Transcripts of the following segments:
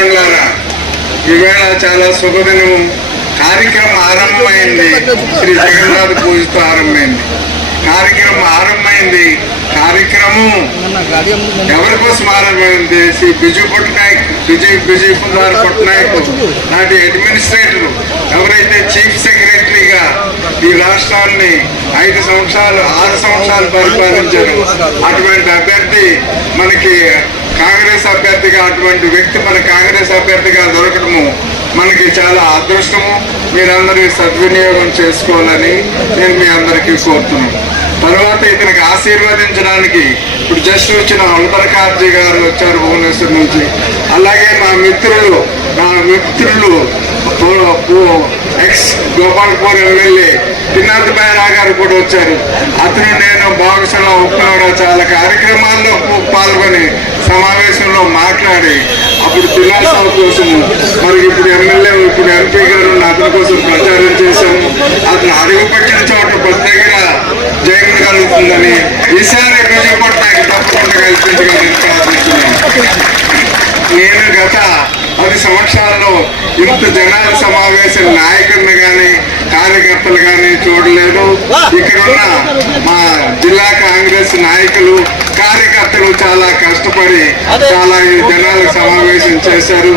అభిమానులారా ఈవేళ చాలా శుభదినము. కార్యక్రమం ఆరంభమైంది. శ్రీ జగన్నాథ్ పూజతో ఆరంభమైంది. కార్యక్రమం ఆరంభమైంది. కార్యక్రమం ఎవరి కోసం ఆరంభమైంది? శ్రీ బిజు పట్నాయక్ విజయ్ విజయ్ కుమార్ పట్నాయక్ నాటి అడ్మినిస్ట్రేటర్. ఎవరైతే చీఫ్ సెక్రటరీగా ఈ రాష్ట్రాన్ని ఐదు సంవత్సరాలు ఆరు సంవత్సరాలు పరిపాలించారు అటువంటి అభ్యర్థి మనకి కాంగ్రెస్ అభ్యర్థిగా అటువంటి వ్యక్తి మన కాంగ్రెస్ అభ్యర్థిగా దొరకడము మనకి చాలా అదృష్టము. మీరందరూ సద్వినియోగం చేసుకోవాలని నేను మీ అందరికీ కోరుతున్నాను. తర్వాత ఇతనికి ఆశీర్వదించడానికి ఇప్పుడు జస్ట్ వచ్చిన అల్బర్కార్జీ గారు వచ్చారు భువనేశ్వర్ నుంచి. అలాగే మా మిత్రులు నా మిత్రులు ఎక్స్ గోపాల్పూర్ ఎమ్మెల్యే త్రినాథ్ బైరా గారు కూడా వచ్చారు. అతను నేను బాగుసలో ఒప్పుకున్నాడు చాలా కార్యక్రమాల్లో పాల్గొని సమావేశంలో మాట్లాడి అప్పుడు దినోత్సవం కోసం మరి ఇప్పుడు ఎమ్మెల్యే ఇప్పుడు ఎంపీ గారు అతని కోసం ప్రచారం చేశాము అతను అడుగుపెట్టిన చోట ప్రతి దగ్గర జయం కలుగుతుందని ఈసారి విజయపట్నానికి తప్పకుండా కల్పించగలని ప్రార్థిస్తున్నాను. నేను గత పది సంవత్సరాల్లో ఇంత జనాల సమావేశం నాయకుడిని కానీ కార్యకర్తలు కానీ చూడలేదు. ఇక్కడున్న మా జిల్లా కాంగ్రెస్ నాయకులు కార్యకర్తలు చాలా కష్టపడి చాలా ఈ జనాల సమావేశం చేశారు.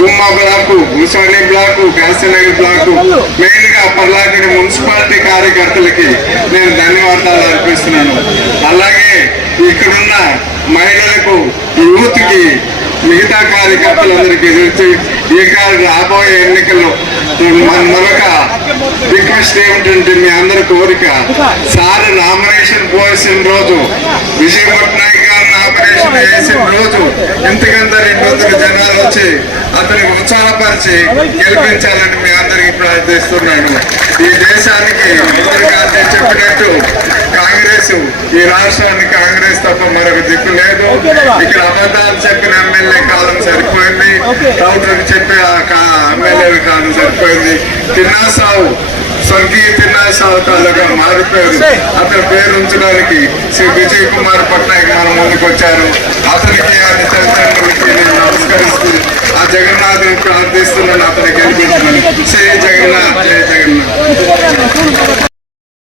గుమ్మ బ్లాకు ముసలి బ్లాకు కాశీనగర్ బ్లాకు. మెయిన్గా పర్లాకిడి మున్సిపాలిటీ కార్యకర్తలకి నేను ధన్యవాదాలు అర్పిస్తున్నాను. అలాగే ఇక్కడున్న మహిళలకు యూత్కి మిగతా కార్యకర్తలందరికీ తెలిసి ఈ రాబోయే ఎన్నికల్లో మన మరొక రిక్వెస్ట్ ఏమిటంటే మీ అందరి కోరిక సార్ నామినేషన్ పోసిన రోజు విజయపట్నాయక్ నామినేషన్ వేసిన రోజు ఎంతకంత రెండు వందల జనాలు వచ్చి అతనికి ఉత్సాహపరిచి గెలిపించాలని మీ అందరికీ ప్రార్థిస్తున్నాను ఈ దేశానికి గారు చెప్పినట్టు కాంగ్రెస్ ఈ రాష్ట్రానికి కాంగ్రెస్ తప్ప మరొక దిక్కు లేదు. ఇక్కడ అబద్ధాలు చెప్పిన ఎమ్మెల్యే కాలం సరిపోయింది. రౌతులకు చెప్పే ఎమ్మెల్యే కాలం సరిపోయింది. తిన్నాసావు. స్వర్గీయ తిన్నాసావు తాలూకా మారిపోయారు. అతని పేరు ఉంచడానికి శ్రీ విజయ్ కుమార్ పట్నాయక్ మన ముందుకు వచ్చారు. అతనికి అతని తల్లిదండ్రులకి నేను నమస్కరిస్తూ ఆ జగన్నాథుని ప్రార్థిస్తున్నాను అతని గెలిపించమని. శ్రీ జగన్నాథ్